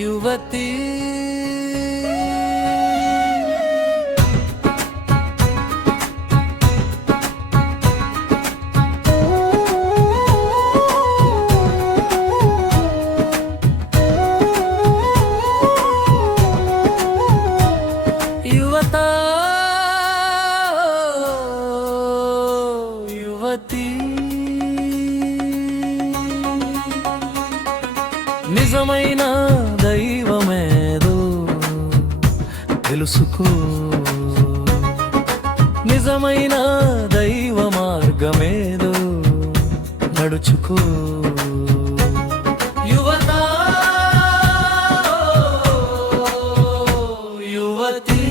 యువతి నిజమైన దైవమేదో తెలుసుకో, నిజమైన దైవ మార్గమేదో నడుచుకో. యువత యువతి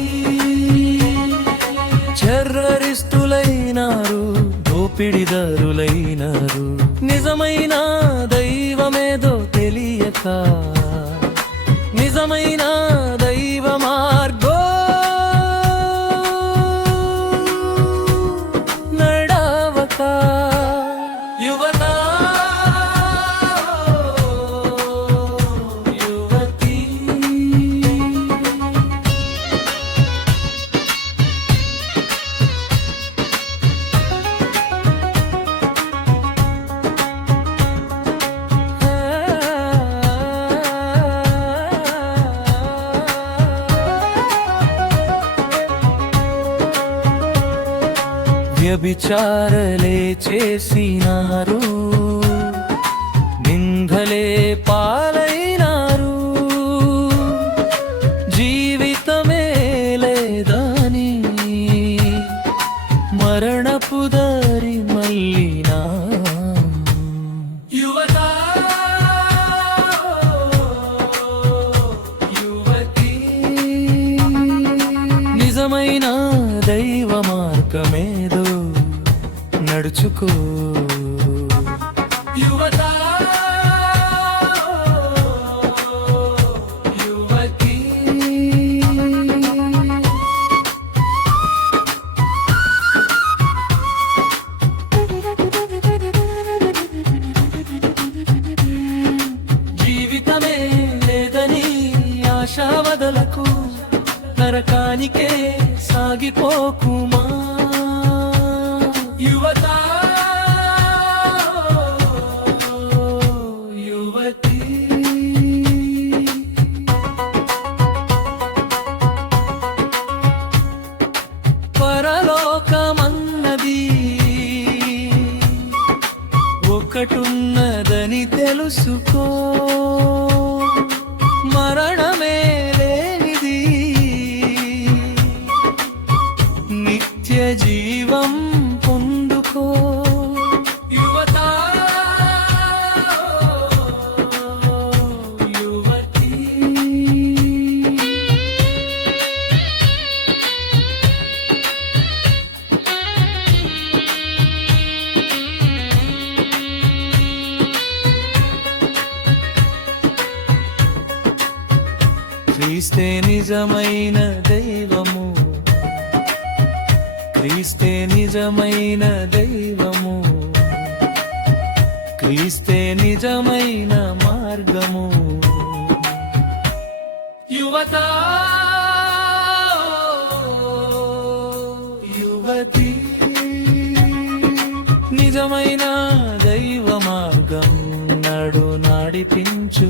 టెర్రరిస్టులైనారు, దోపిడిదారులైనారు, నిజమైన దైవమేదో తెలియక నిజమైన దైవ మార్గం నడవక. యువత యువతి వ్యభిచారలే చేసినారు, నిందలే పాలైనారు, జీవితమే లేదని మరణపు దారి మళ్ళినా. యువత యువతి నిజమైన దైవ మార్గమేదో నడుచుకో. యువత యువతి జీవితమే లేదని ఆశా వదలకు, నరకానికే సాగిపోకుమా. యువత యువతి పరలోకమన్నది ఒకటున్నదని తెలుసుకో, మరణమే లేనిది నిత్య జీవం పొందుకో. యువత యువతి క్రీస్తే నిజమైన దైవము, క్రీస్తే నిజమైన దైవము, క్రీస్తే నిజమైన మార్గము. యువత యువతి నిజమైన దైవ మార్గం నడిపించు.